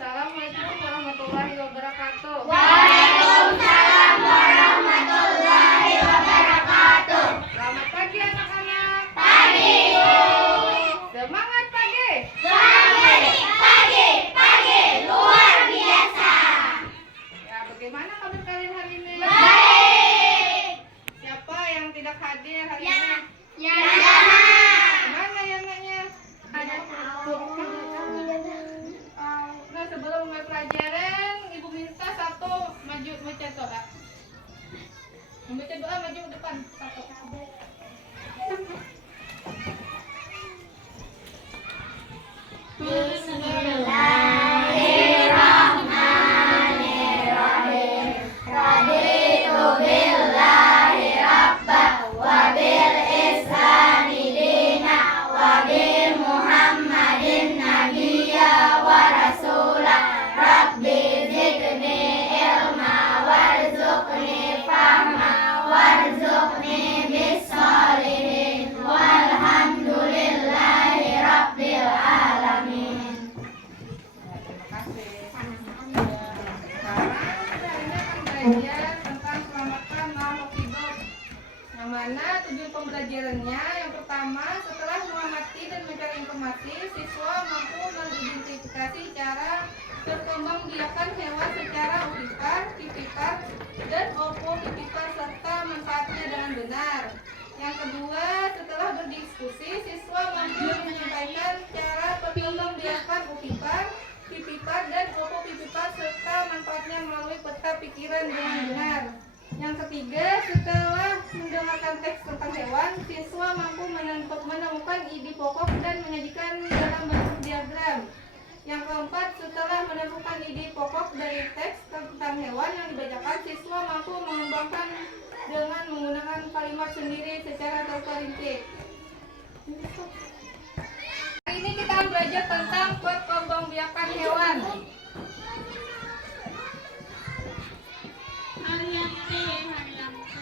Assalamualaikum warahmatullahi wabarakatuh. Waalaikumsalam warahmatullahi wabarakatuh. Selamat pagi anak-anak. Pagi. Semangat pagi. Semangat pagi luar biasa. Ya, bagaimana kabar kalian hari ini? Baik. Siapa yang tidak hadir hari Ya. ini? Ya. Mana yang nanya? Nah, sebelum mulai pelajaran, Ibu minta satu maju baca doa. Membaca doa maju ke depan satu. Bismillahirrahmanirrahim. Raditu billahi rabba wa bil islami dina wa bi Muhammadin nabiyya wa rasula. Rabbi zidni ilma warzuqni fahma warzuqni bis-sholihin walhamdulillahi rabbil alamin. Terima kasih. Sekarang kita ini akan belajar tentang keselamatan makhluk hidup. Yang mana tujuan pembelajarannya yang pertama, setelah mengamati dan mencari informasi, siswa mampu mengidentifikasi cara perkembangbiakan hewan secara ovipar, vivipar, dan opovivipar serta manfaatnya dengan benar. Yang kedua, setelah berdiskusi, siswa mampu menyampaikan cara perkembangbiakan ovipar, vivipar, dan opovivipar serta manfaatnya melalui peta pikiran dengan benar. Yang ketiga, setelah mendengarkan teks tentang hewan, siswa mampu menemukan ide pokok dan menyajikan dalam bentuk diagram. Yang keempat, setelah menemukan ide pokok dari teks tentang hewan yang dibacakan, siswa mampu mengembangkan dengan menggunakan kalimat sendiri secara terperinci. Hari ini kita akan belajar tentang perkembangbiakan hewan. Harian T.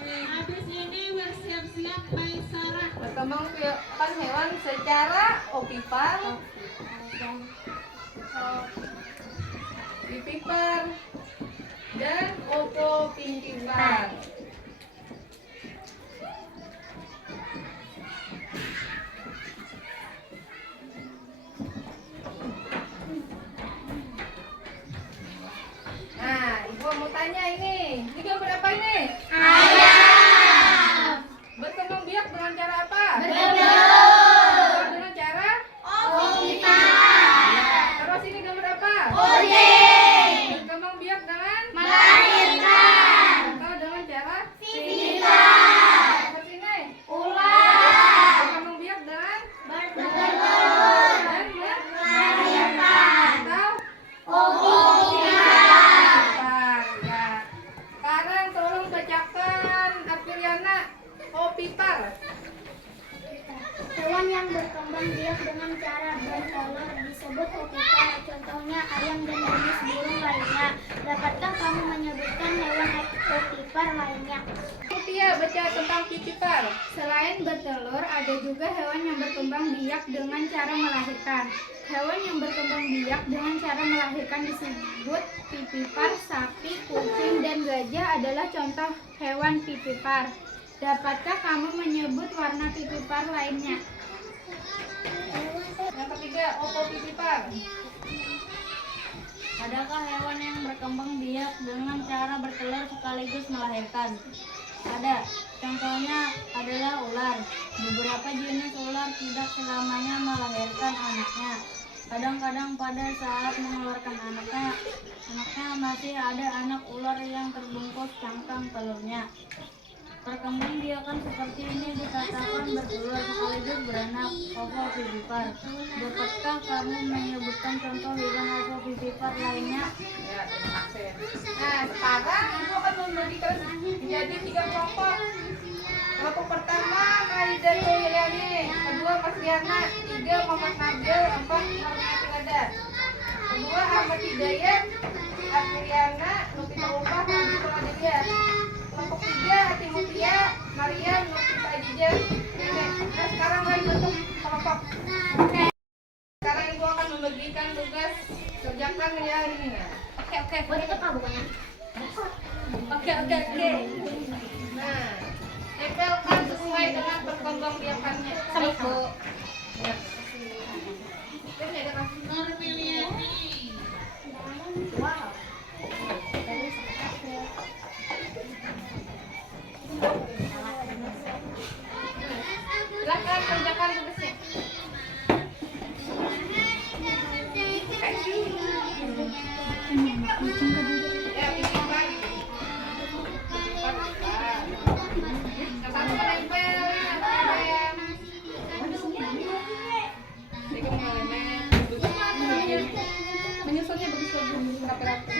Habis ini bersiap-siap Maisarah. Perkembangbiakan hewan secara ovipar, vivipar, dan opovivipar. Nah, Ibu mau tanya ini gambar apa ini? Ayam. Berkembang biak dengan cara apa? Bertelur. Dengan cara? Ovipar. Terus ini gambar apa? Kucing. Berkembang biak dengan? Melahirkan. Atau dengan cara? Vivipar. Terus ini? Ular. Berkembang biak dengan? Bertelur. Dan Melahirkan. atau? Ovipar. Ovipar, ya. Sekarang tolong bacakan Apiriana ovipar. Hewan yang berkembang biak dengan cara bertelur disebut ovipar. Contohnya ayam dan jenis burung lainnya. Dapatkah kamu menyebutkan hewan ovipar lainnya? Mutia baca tentang vivipar. Selain bertelur, ada juga hewan yang berkembang biak dengan cara melahirkan. Hewan yang berkembang biak dengan cara melahirkan disebut vivipar. Sapi, kucing, dan gajah adalah contoh hewan vivipar. Dapatkah kamu menyebut warna vivipar lainnya? Yang ketiga, opovivipar. Adakah hewan yang berkembang biak dengan cara bertelur sekaligus melahirkan? Ada. Contohnya adalah ular. Beberapa jenis ular tidak selamanya melahirkan anaknya. Kadang-kadang pada saat mengeluarkan anaknya masih ada anak ular yang terbungkus cangkang telurnya. Perkembangbiakan seperti ini dikatakan bertelur sekaligus beranak, opovivipar. Dapatkah kamu menyebutkan contoh hewan opovivipar lainnya? Ya, terima kasih. Nah, sekarang Ibu akan membagikan menjadi 3 kelompok. Kelompok pertama, Khalida Yuliani, kedua Mas Riana, 3 Muhammad Nabil, 4 Nurmati Lada. Kedua Ahmad Hidayat, Afriana, Nufita Ulfah, Nabila Aditya. Kelompok 3, Timutia, Mariam, Nufita Ajija. Nah, sekarang lagi untuk kelompok. Sekarang Ibu akan membagikan tugas kerjakan ya oke. Buat itu apa bukannya? Oke. Nah, tempelkan sesuai dengan perkembangbiakannya. Ibu. Ya. Ini ada kasih. Wow. Silakan kerjakan tugasnya. Ya, bikin lagi. Yang satu menempel, Jadi mengalami. Menyusunnya bagus-bagus, rapi-rapi.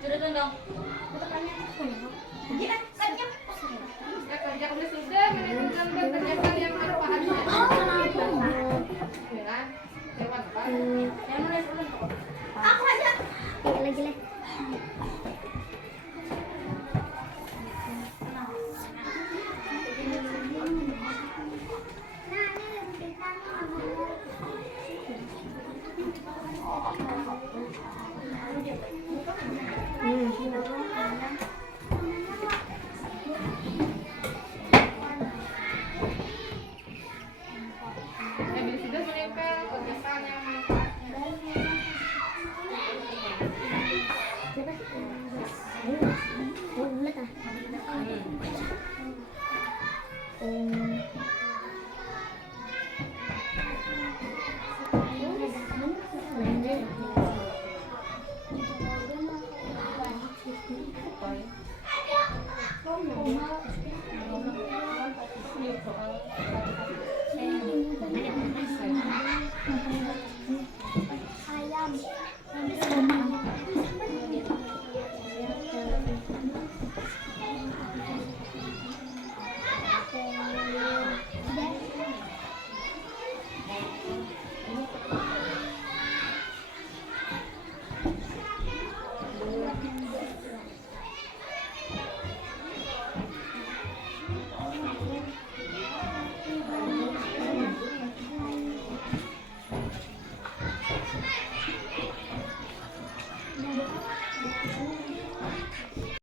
Jurutan dong. Ya, kerjakan sudah, menentukan kerjakan yang manfaatnya. Ya kan? Hewan apa? Yang nulis ulun. Aku aja. Lagi. Ya, bila sudah menempel, kerjakan yang manfaatnya.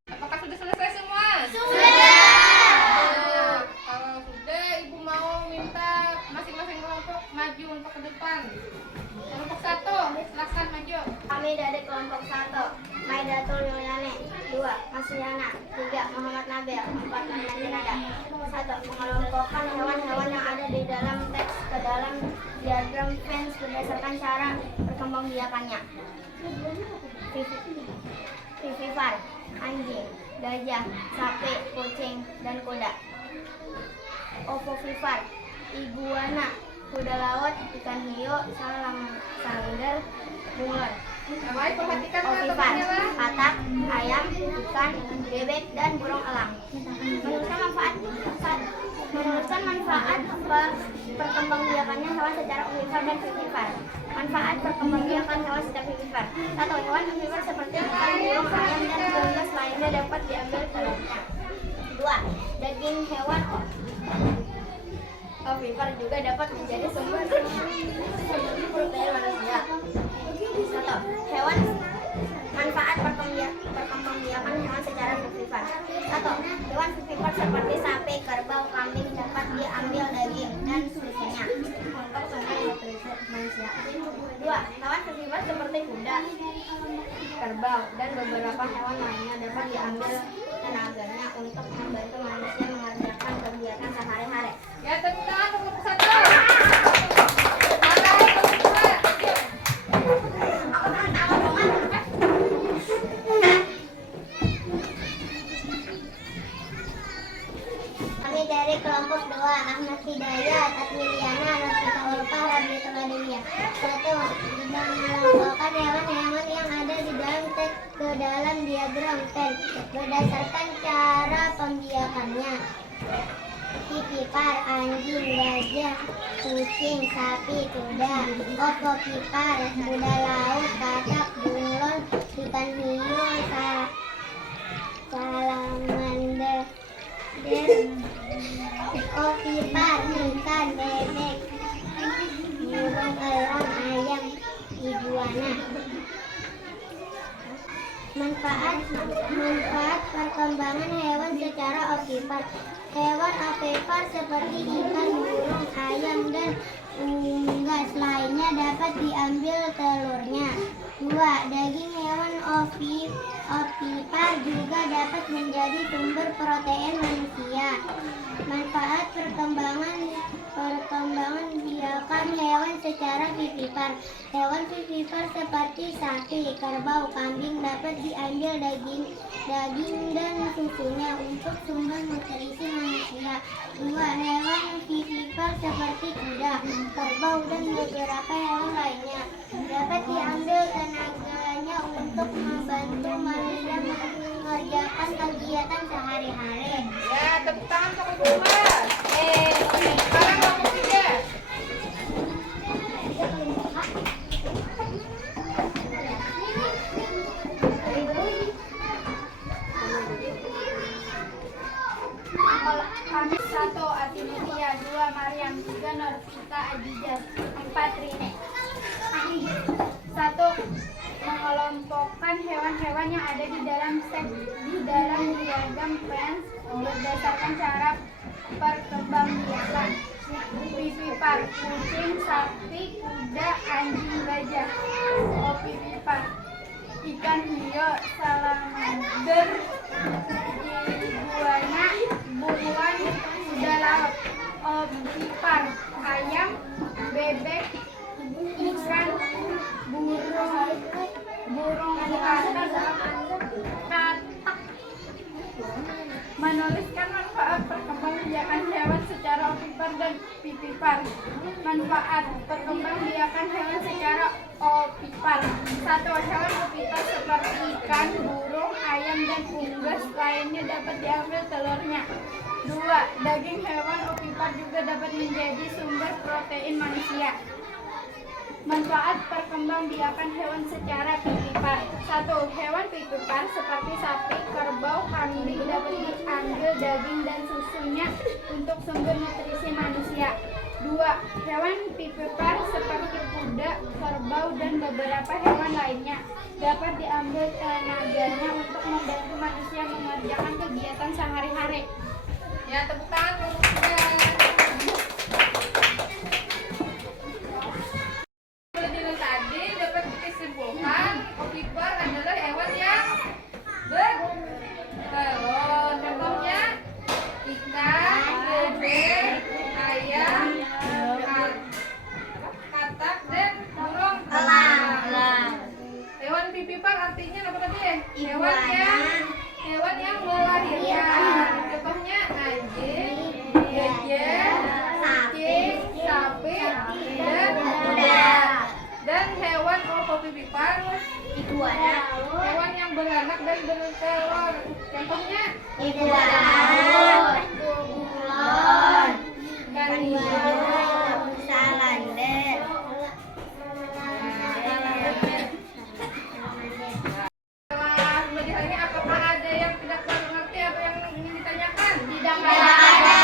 Apakah sudah selesai semua? Sudah. Kalau sudah, Ibu mau minta masing-masing kelompok maju untuk ke depan. Kelompok 1, silakan maju. Kami dari kelompok 1, Maidatul Yuliane. 2, Masuyana. 3, Muhammad Nabil. 4, Nanda Nada. 1. Mengelompokkan hewan-hewan yang ada di dalam teks ke dalam diagram Venn berdasarkan cara perkembangbiakannya. Vivipar, anjing, gajah, sapi, kucing, dan kuda. Ovovivipar, iguana, kuda laut, ikan hiu, salamander, bunglon. Yang lain perhatikan Ovipar, teman-teman. katak, ayam, ikan, bebek, dan burung elang. Menurutkan manfaat perkembangbiakannya hewan secara ovipar dan vivipar. Manfaat perkembangbiakan hewan secara vivipar. 1. Hewan ovipar seperti ikan, burung, ayam, dan unggas lainnya dapat diambil telurnya. 2. Daging hewan ovipar juga dapat menjadi sumber protein manusia. 1. Hewan manfaat perkembangbiakan hewan secara vivipar. 1. Hewan vivipar seperti sapi, kerbau, kambing dapat diambil daging dan susunya untuk sumber nutrisi manusia. 2. Hewan vivipar seperti kuda, kerbau, dan beberapa hewan lainnya dapat diambil tenaganya untuk membantu manusia mengerjakan kegiatan sehari-hari. Ya, tepuk tangan untuk kelompok 1. Mulai, kelompok 2. Yuk. Ikan berdasarkan cara pembiakannya. Pipipar, anjing, gajah, kucing, sapi, kuda. Opopipar, kuda laut, katak, bunglon, ikan hiu, salamander. Opipar, ikan, bebek, burung elang, ayam, iguana. Manfaat perkembangan hewan secara opipar. Hewan opipar seperti ikan, burung, ayam, dan unggas lainnya dapat diambil telurnya. 2. Daging hewan opipar juga dapat menjadi sumber protein manusia. Manfaat perkembangan biakan hewan secara vivipar. Hewan vivipar seperti sapi, kerbau, kambing dapat diambil daging dan susunya untuk sumber nutrisi manusia. 2. Hewan vivipar seperti kuda, kerbau, dan beberapa hewan lainnya dapat diambil tenaganya untuk membantu manusia mengerjakan kegiatan sehari-hari. Ya, tepuk tangan untuk Umar. Sekarang nomor 3. Kami 1. Atimutia, 2. Mariam, 3. Norvita Adijah, 4. Rine. 1. Mengelompokkan hewan-hewan yang ada di dalam diagram Venn berdasarkan cara perkembangbiakan. Vivipar, kucing, sapi, kuda, anjing, gajah. Opipipar, ikan hiu, salamander, iguana, bunglon, kuda laut. Opipar, ayam, bebek, ikan, burung katak. Menuliskan manfaat perkembangbiakan hewan secara opipar dan vivipar. Manfaat perkembangbiakan hewan secara opipar. 1. Hewan opipar seperti ikan, burung, ayam, dan unggas lainnya dapat diambil telurnya. 2. Daging hewan opipar juga dapat menjadi sumber protein manusia. Manfaat perkembangbiakan hewan secara vivipar. 1. Hewan vivipar seperti sapi, kerbau, kambing dapat diambil daging dan susunya untuk sumber nutrisi manusia. 2. Hewan vivipar seperti kuda, kerbau, dan beberapa hewan lainnya dapat diambil tenaganya untuk membantu manusia mengerjakan kegiatan sehari-hari. Ya, tepuk tangan untuk Umar. Tadi dapat disimpulkan opipar adalah hewan yang bertelur. Contohnya ikan, bebek, ayam, katak, dan burung elang. Hewan vivipar artinya apa tadi? Hewan yang melahirkan. Contohnya anjing, gajah, kucing, sapi, dan kuda. Dan hewan opipipar Iguana, hewan yang beranak dan bertelur. Contohnya iguana, bunglon, ikan hiu, salamander. Setelah belajar ini, apakah ada yang tidak mengerti atau yang ingin ditanyakan? Tidak ada.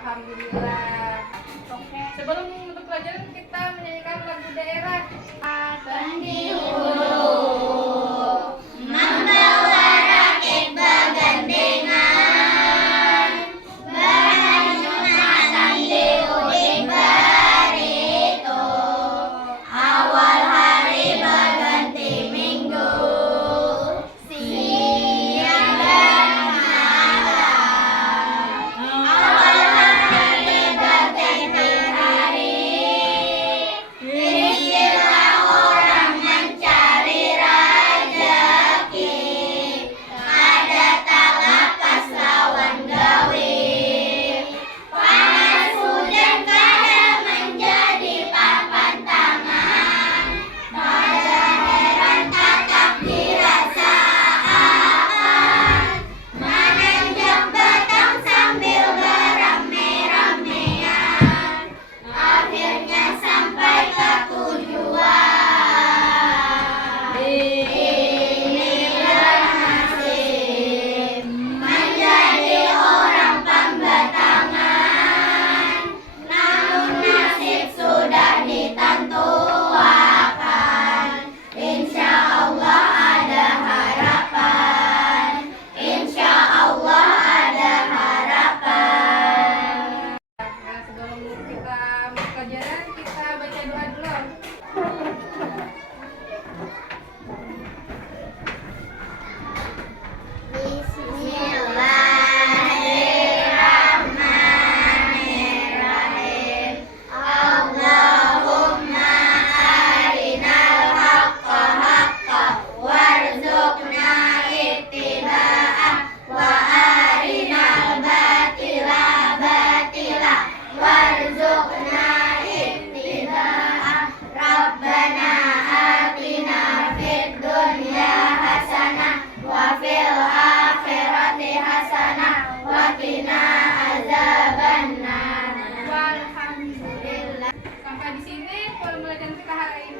Alhamdulillah. Oke. Sebelum menutup pelajaran, kita menyanyikan lagu daerah. akan Di hulu membawa rakit begandengan, berjumatan di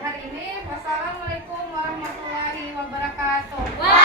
hari ini. Wassalamualaikum warahmatullahi wabarakatuh.